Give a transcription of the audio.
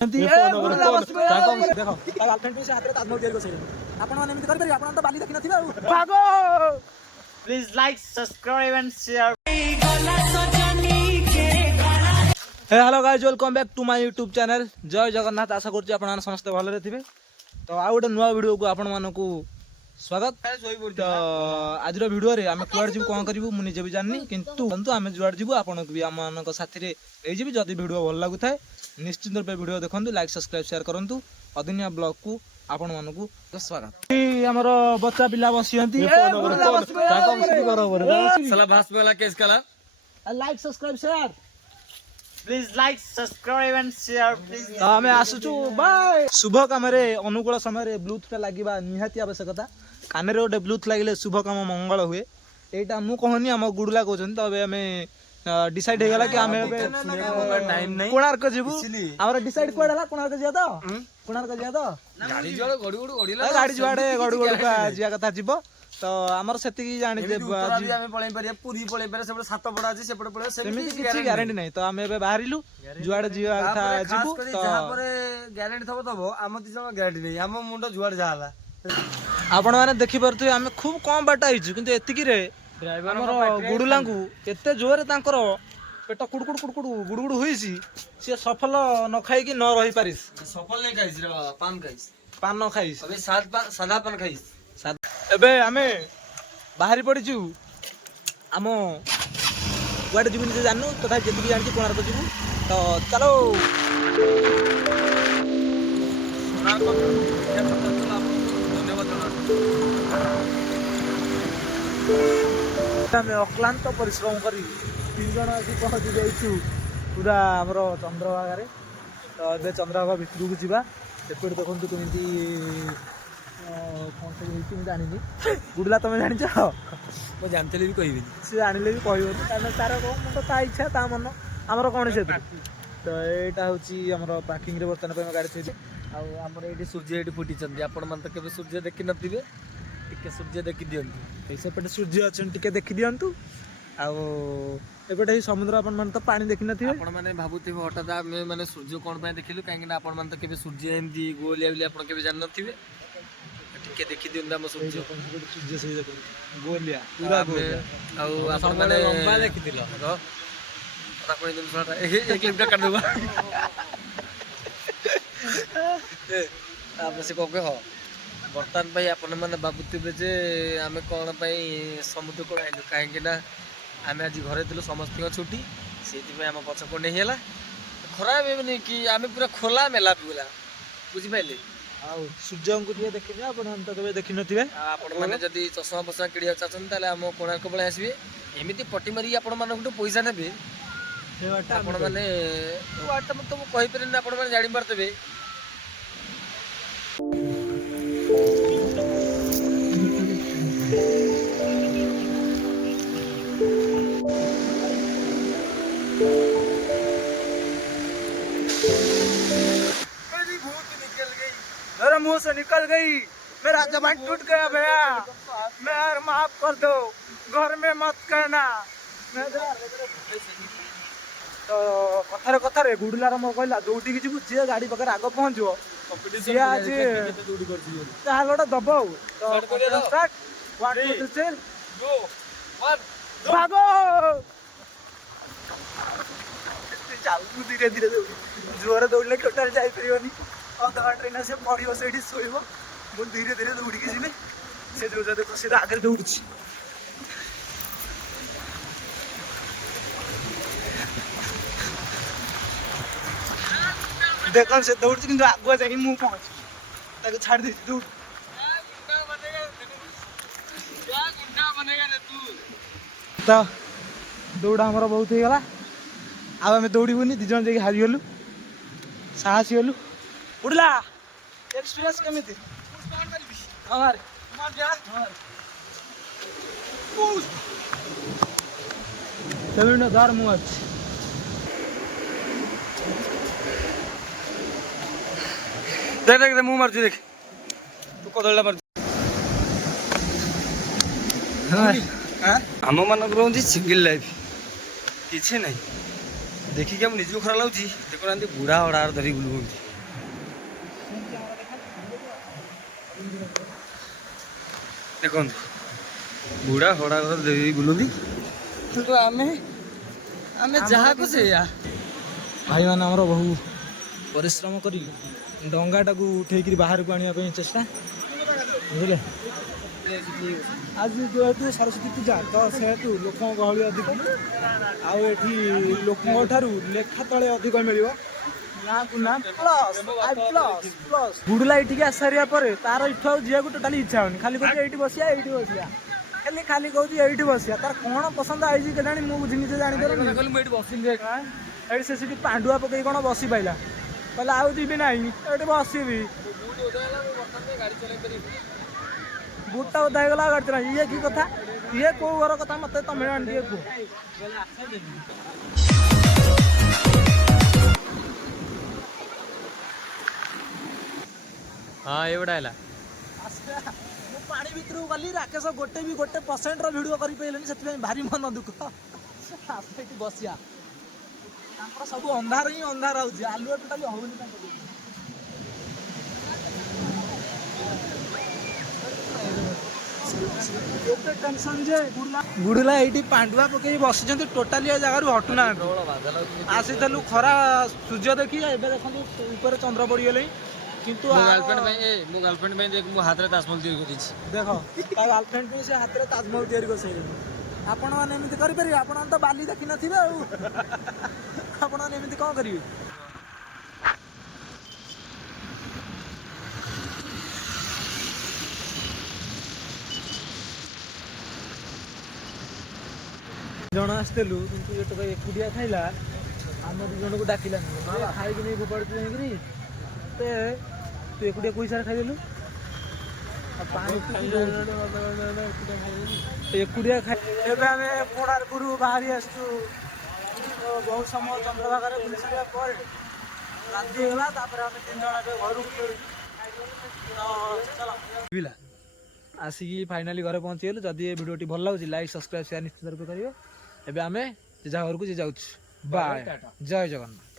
Please like, subscribe and share. Hello guys welcome back to my YouTube channel जय जगन्नाथ। आशा करछि आपण माने समस्त भले रे थिबे। तो आ गोटे नुआ वीडियो को आपण मानकू स्वागत। तो आज वीडियो रे आमे कुआड जीव कोन करिवु मु निजे भी जाननी, किंतु आमे जुआड जीवु आपण को भी आम मानक साथी रे ए जीवि। जदी वीडियो भल लागु थाए निश्चित रूप वीडियो देखंतु, लाइक सब्सक्राइब शेयर करंतु। अदिनिया ब्लॉग को आपण मानकू स्वागत। हमर बच्चा पिला बसियंती साला भास वाला केस कला like subscribe share. Please like, subscribe and share. Please. आमे आसुचु बाय। शुभ काम रे अनुकूल समय रे ब्लूटूथ पे लागिबा निहाती आवश्यकता। कान रे गोटे ब्लूटूथ लागिले शुभ काम मंगल हुए। एटा मु कहनी हम गुडुला कहछन। तबे हमें डिसाइड हे गेला कि हमें टाइम नहीं कोणार्क जीवु। हमरा डिसाइड कोडला कोणार्क जिया तो कोणार्क जिया तो गाड़ी जोड़ गड़ी गड़ी गड़ीला गाड़ी जुआडे गडु गडु का जिया कथा जीवो। तो हमर सेति की जानि दे आमे पळै परिया पूरी पळै परिया सेपटे सात पड़ा अछि सेपटे पळै सेमिति किछि ग्यारंटी नै। तो हमें बाहरिलु जुआडे जिया कथा जीवु। तो जहा पर ग्यारंटी थबो तबो हम ति जमा ग्यारंटी नै। हम मुंडो जुआड जाला आपण माने देखि परथु हमें खूब कम बाटा आइछु, किंतु एतिकी रे ड्राइवर हमर गुडुलांगु एते जोरे तांकर पेट कुडकुड कुडकुड गुडगुड होईसी। से सफल न खाई कि न रही पारिस। सफल नै खाइस रे पान खाइस, पान न खाइस, अबे सादा पान खाइस। एबे हमें बाहरी पड़ीचु आम गुआडे जीवन से जानू। तथा जेतिकी जानछि कोणार्क जीवु। तो चलो अक्लांत परिश्रम करी 3 जन आसी पहुंची जाइछु पूरा हमर चंद्रभागा रे। तो ए चंद्रभागा भितर को जीवा। सेपट देखंतु केमिति कौन सब होइछि जानि गुडला तमे जानि छ। मो जानतले भी कहबी से जानिले भी कहबो कारण तार को मन ता इच्छा ता मन हमर कोन से। तो एटा होछि हमर पार्किंग रे बर्तन पे गाड़ी थि। आ हमर एठी सूर्य एठी फुटी चंदी। आपण मन त केबे सूर्य देखि नथिबे, टिके सूर्य देखि दियंतु। सेपटे सूर्य अछन टिके देखि दियंतु। आ एपटे ही समुद्र आपण मन त पानी देखि नथिबे। आपण माने भाबुथिबे हठात आमे माने सूर्य कोन पे देखिलु, काहे कि आपण मन त केबे सूर्य एमदी गोलिया बिलिया आपण केबे जान नथिबे। टिके देखि दियंतु हम सूर्य सूर्य से देखो गोलिया पूरा गोलिया। आ आपण माने लंबा देखिथिलो रो ता कोइ दिन सटा एक क्लिपटा काट देबा। आप से कोके हो बर्तन भाई अपन माने बाबुथिबे जे आमे कोन पई समुद्र को आइलु, काहे कि ना आमे आज घरे दिलु समस्त छुट्टी। सेति पे हम पछ को नै हेला खराब हेबनी कि आमे पूरा खोला मेला पुला बुझि पाइले। आ सूर्य को टिके देखि आपण हम त केबे देखि नथिबे। आपण माने जदी चश्मा पछा किडिया चाचन ताले हम कोणार्क पळे आसीबे। एमिति पट्टी मारी आपण मानकु पैसा नेबे। आपण माने वाट म त कहि परिन आपण माने जानि परतबे। मेरे मुंह से निकल गई, मेरा जबान टूट गया भैया। मैं यार माफ कर दो, घर में मत कहना। तो कथारे कथारे गुडुलार मोर कहला दौड़ी की जीवु जे गाड़ी पाकर आग पहुंचो सी आज ताल गोटे दब। तो स्टार्ट 1 2 3 गो 1 भागो। चालू धीरे धीरे जोर दौड़ले टोटाल जाई परियोनी। अधा ट्रेन से पड़ो से शोब मु धीरे धीरे दौड़िकी जी से जो देखो सीधा आगे दौड़ी देख से दौड़ी कि आगुआ जा मुझे पहुंच छाड़ दी दौड़। तो दौड़ा हमारा बहुत हो गला। आम दौड़बूनी दी जन जा हारीगलु साहसी गलु। उड़ला एक्सपीरियंस केमिति हमारे चलो ना दार मुझ देख देख मुंह मारछु देख तू कदलला मार। हम मानक रहउछि सिंगल लाइफ किछि नै देखि के हम निजु खरा लाउछि। देखो ना बुढ़ा ओडार धरी बुलु ଦେଖନ୍ତୁ ବୁଢ଼ା ହଡ଼ା ଘର ଦେଇ ବୁଲନ୍ତି କିନ୍ତୁ ଆମେ ଯାହାକୁ ସେଇଆ। ଭାଇମାନେ ଆମର ବହୁ ପରିଶ୍ରମ କରି ଡଙ୍ଗାଟାକୁ ଉଠେଇକିରି ବାହାରକୁ ଆଣିବା ପାଇଁ ଚେଷ୍ଟା ବୁଝିଲେ। ଆଜି ଯେହେତୁ ସରସ୍ୱତୀ ପୂଜା ତ ସେହେତୁ ଲୋକଙ୍କ ଗହଳି ଅଧିକ ଆଉ ଏଠି ଲୋକଙ୍କ ଠାରୁ ଲେଖା ତଳେ ଅଧିକ ମିଳିବ। ବୁଡୁଲା ଏଇଠିକି ଆସାରିବା ପରେ ତାର ଇଚ୍ଛା ହଉ ଯିବାକୁ ଟୋଟାଲି ଇଚ୍ଛା ହଉନି, ଖାଲି କହୁଛି ଏଇଠି ବସିବା ଖାଲି କହୁଛି ଏଇଠି ବସିବା। ତାର କଣ ପସନ୍ଦ ଆଇଛି କେଜାଣି ମୁଁ ନିଜେ ଜାଣିପାରୁନି। ଏଇଠି ସେ ସେଠି ପାଣ୍ଡୁଆ ପକେଇ କଣ ବସି ପାଇଲା, କହିଲା ଆଉ ଯିବି ନାହିଁ ଏଇଠି ବସିବି। ବୁଟଟା ଓଦା ହେଇଗଲା ଗାଡ଼ି ଚଲା। ଇଏ କି କଥା, ଇଏ କୋଉ ଘର କଥା ମତେ ତମେ ଜାଣି ଟିକେ କୁହ। ହଁ ଏଇଗୁଡ଼ା ହେଲା। ମୁଁ ପାଣି ଭିତରକୁ ଗଲି, ରାକେଶ ଗୋଟେ ପରସେଣ୍ଟର ଭିଡ଼ିଓ କରିପାରିଲେନି, ସେଥିପାଇଁ ଭାରି ମନ ଦୁଃଖ। ଏଠି ବସିବା, ତାଙ୍କର ସବୁ ଅନ୍ଧାର ହିଁ ଅନ୍ଧାର ହଉଛି, ଆଲୁଅ ଟୋଟାଲି ହଉନି ତାଙ୍କ। ଏତେ ଟେନସନ ଯେ ବୁଡୁଲା ଏଇଠି ପାଣ୍ଡୁଆ ପକେଇ ବସିଛନ୍ତି, ଟୋଟାଲି ଏ ଜାଗାରୁ ହଟୁନାହାନ୍ତି। ଆସିଥିଲୁ ଖରା ସୂର୍ଯ୍ୟ ଦେଖି, ଏବେ ଦେଖନ୍ତୁ ଉପରେ ଚନ୍ଦ୍ର ପଡ଼ିଗଲେ। କିନ୍ତୁ ମୋ ଗାର୍ଲଫ୍ରେଣ୍ଡ ପାଇଁ ଦେଖ ମୁଁ ହାତରେ ତାଜମହଲ ତିଆରି କରିଛି। ଦେଖ ତା ଗାର୍ଲଫ୍ରେଣ୍ଡ ପାଇଁ ସେ ହାତରେ ତାଜମହଲ ତିଆରି କରିସାରିଲେଣି। ଆପଣମାନେ ଏମିତି କରିପାରିବେ? ଆପଣମାନେ ତ ବାଲି ଦେଖିନଥିବେ ଆଉ ଆପଣମାନେ ଏମିତି କଣ କରିବେ? ଜଣ ଆସିଥିଲୁ କିନ୍ତୁ ଏ ଟୋକା ଏକୁଟିଆ ଖାଇଲା, ଆମ ଦୁଇ ଜଣକୁ ଡାକିଲାନି। ଖାଇକି ନେଇ ଫୋପାడుଛୁ ଯାଇକିରି, ତୁ ଏକୁଟିଆ ପଇସାରେ ଖାଇଦେଲୁ। ଏକୁଟିଆ ଖାଇ। ଏବେ ଆମେ କୋଣାର୍କରୁ ବାହାରି ଆସିଛୁ, ବହୁତ ସମୟ ଚନ୍ଦ୍ରଭାଗାରେ ବୁଲି ସାରିବା ପରେ ରାତି ହେଇଗଲା। ତାପରେ ଆମେ 3 ଜଣ ଏବେ ଘରକୁ ଫେରୁଛୁ। ଆସିକି ଫାଇନାଲି ଘରେ ପହଞ୍ଚିଗଲୁ। ଯଦି ଏ ଭିଡ଼ିଓଟି ଭଲ ଲାଗୁଛି ଲାଇକ୍ ସବସ୍କ୍ରାଇବ୍ ସେୟାର ନିଶ୍ଚିତ ରୂପେ କରିବେ। ଏବେ ଆମେ ଯାହା ଘରକୁ ଯାଉଛୁ। ବାଏ, ଜୟ ଜଗନ୍ନାଥ।